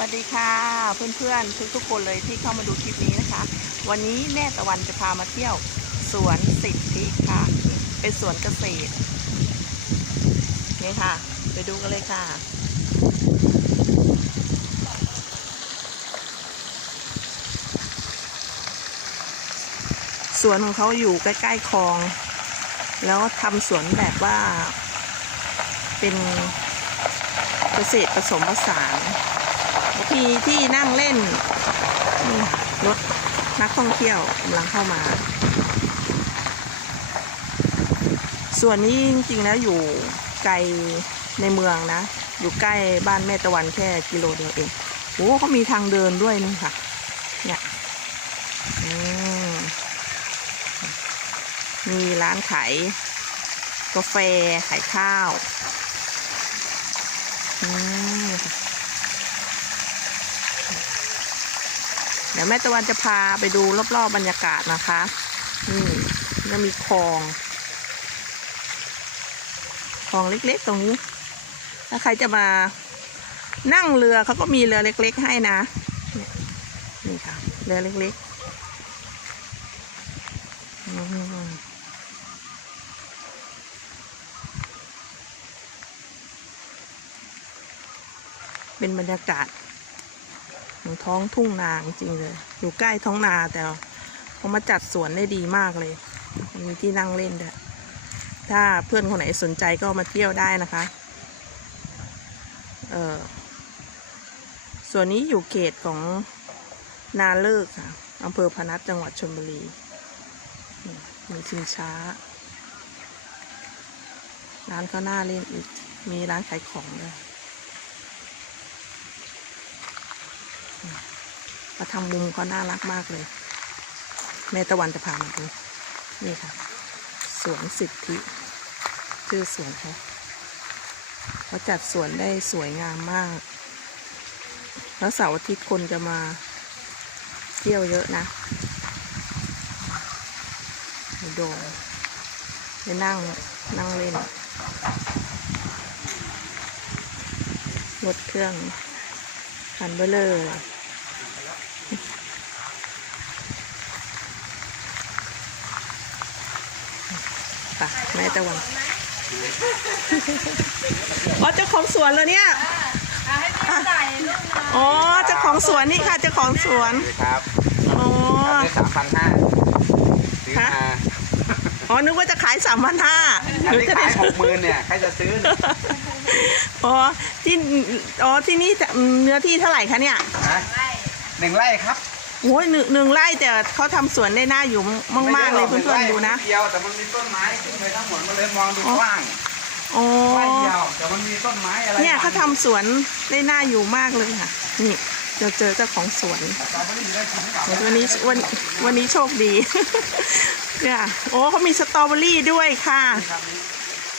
วัสดีค่ะ เพื่อนๆ ทุกๆคนเลยที่เข้ามาดูคลิปนี้นะคะ วันนี้แม่ตะวันจะพามาเที่ยวสวนสิทธิค่ะ เป็นสวนเกษตรนี่ค่ะ ไปดูกันเลยค่ะ สวนของเขาอยู่ใกล้ๆคลอง แล้วทำสวนแบบว่าเป็นเกษตรผสมผสาน มีที่นั่งเล่นนี่รถนักท่องเที่ยวกำลังเข้ามา ส่วนนี้จริงๆแล้วอยู่ไกลในเมืองนะ อยู่ใกล้บ้านแม่ตะวันแค่กิโลเดียวเองโอ้เขามีทางเดินด้วยนี่ค่ะ เนี่ยมมีร้านขายกาแฟขายข้าว อืมค่ะ เดี๋ยวแม่ตะวันจะพาไปดูรอบๆบรรยากาศนะคะนี่จะมีคลองคลองเล็กๆตรงนี้ ถ้าใครจะมานั่งเรือเขาก็มีเรือเล็ก ๆ ให้นะเนี่ยนี่ค่ะ เรือเล็กๆเป็นบรรยากาศ ของท้องทุ่งนาจริงเลย อยู่ใกล้ท้องนาแต่เขามาจัดสวนได้ดีมากเลย มีที่นั่งเล่นด้วยถ้าเพื่อนคนไหนสนใจก็มาเที่ยวได้นะคะเออส่วนนี้อยู่เขตของนาเลิกค่ะอำเภอพนัสจังหวัดชลบุรี มีชิงช้า ร้านก็น่าเล่นอีก มีร้านขายของด้วย มาทำมุมเขาน่ารักมากเลย แม่ตะวันจะพามาดูนี่ค่ะ สวนสิทธิชื่อสวนเขาเขาจัดสวนได้สวยงามมาก แล้วเสาร์อาทิตย์คนจะมาเที่ยวเยอะนะโดมไปนั่งนั่งเล่นรถเครื่องคันเบลเลอร์ ไปแม่ตะวันอ๋อเจ้าของสวนเลยเนี่ยให้แม่ใส่ลูกนะอ๋อเจ้าของสวนนี่ค่ะเจ้าของสวนครับอ๋อได้สามพันห้าซื้อฮะมาอ๋อนึกว่าจะขายสามพันห้าอันนี้ขายหกหมื่นเนี่ยใครจะซื้อเนี่ยอ๋อที่อ๋อที่นี่จะเนื้อที่เท่าไหร่คะเนี่ยฮะไล่หนึ่งไร่ครับ โอ้ยหนึ่งหนึ่งไร่แต่เขาทำสวนได้น่าอยู่มากๆเลยเพื่อนๆดูนะ เดียวแต่มันมีต้นไม้ขึ้นไปทั้งหมดมันเลยมองดูกว้างอ๋อไร่เดียวแต่มันมีต้นไม้อะไรเนี่ยเขาทำสวนได้น่าอยู่มากเลยค่ะ นี่เราเจอเจ้าของสวนสตรอเบอรี่ได้กินหรือเปล่าวันนี้วันวันนี้โชคดีเนี่ยโอ้เขามีสตรอเบอรี่ด้วยค่ะนี่ครับนี่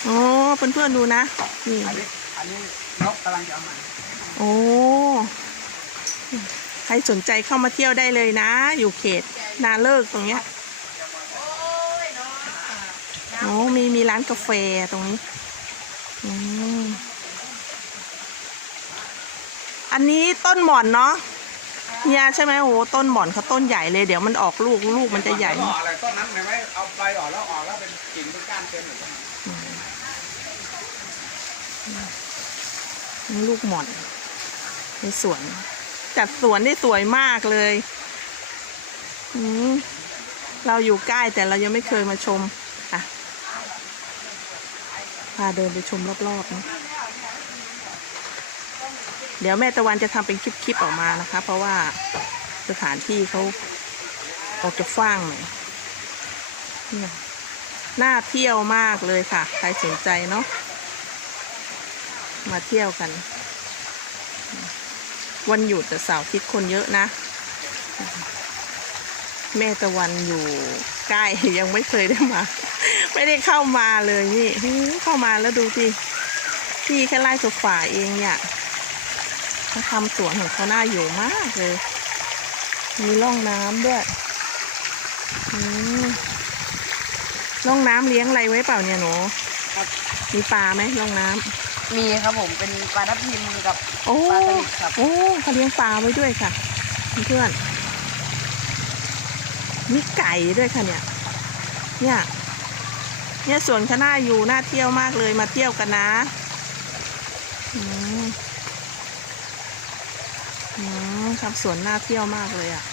โอ้เพื่อนๆดูนะนี่อันนี้อันนี้นกกำลังจะเอามาโอ้ ใครสนใจเข้ามาเที่ยวได้เลยนะ อยู่เขตนาเลิกตรงเนี้ยโอ้มีมีร้านกาแฟตรงนี้อันนี้ต้นหม่อนเนาะเฮียใช่ไหมโอ้ต้นหม่อนเขาต้นใหญ่เลยเดี๋ยวมันออกลูกลูกมันจะใหญ่แล้วก็อะไรต้นนั้นไหมไว้เอาใบออกแล้วออกแล้วเป็นกิ่งเป็นก้านเต็มเลยลูกหม่อนในสวน จัดสวนได้สวยมากเลยอืมเราอยู่ใกล้แต่เรายังไม่เคยมาชมอะพาเดินไปชมรอบๆนะเดี๋ยวแม่ตะวันจะทำเป็นคลิปๆออกมานะคะ เพราะว่าสถานที่เขาออกจะฟ้างหน่อยเนี่ยน่าเที่ยวมากเลยค่ะ ใครสนใจเนาะมาเที่ยวกัน วันหยุดแต่เสาร์อาทิตย์คนเยอะนะ แม่ตะวันอยู่ใกล้ยังไม่เคยได้มา ไม่ได้เข้ามาเลยนี่หือเข้ามาแล้วดูที่ที่แค่ไล่โซฟาเองเนี่ยเขาทำสวนของเขาน่าอยู่มากเลย มีร่องน้ำด้วยอืมร่องน้ำเลี้ยงอะไรไว้เปล่าเนี่ยหนูมีปลาไหมร่องน้ำ มีครับผมเป็นปลาทับทิมกับโอ้ปลาสลิดครับ โอ้เขาเลี้ยงปลาไว้ด้วยค่ะเพื่อนมีไก่ด้วยค่ะเนี่ย เนี่ย เนี่ยสวนข้างหน้าอยู่น่าเที่ยวมากเลยมาเที่ยวกันนะอืมอืมทำสวนน่าเที่ยวมากเลยอะ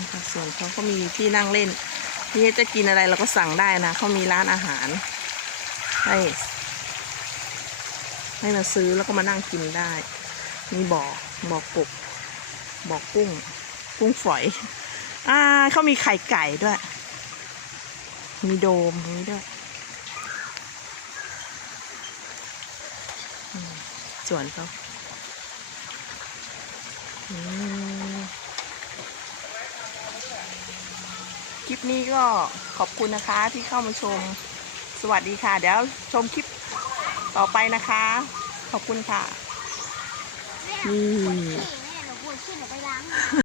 นี่ค่ะสวนเขาก็มีที่นั่งเล่นที่จะกินอะไรเราก็สั่งได้นะเขามีร้านอาหารให้ให้มาซื้อแล้วก็มานั่งกินได้ มีบ่อบ่อกบบ่อกุ้ง กุ้งฝอย อ่าเขามีไข่ไก่ด้วย มีโดมตรงนี้ด้วยอืมสวนเขาอืม ลิปนี้ก็ขอบคุณนะคะที่เข้ามาชม สวัสดีค่ะ เดี๋ยวชมคลิปต่อไปนะคะ ขอบคุณค่ะ นี่ นี่หนูปวดขี้หนูไปล้าง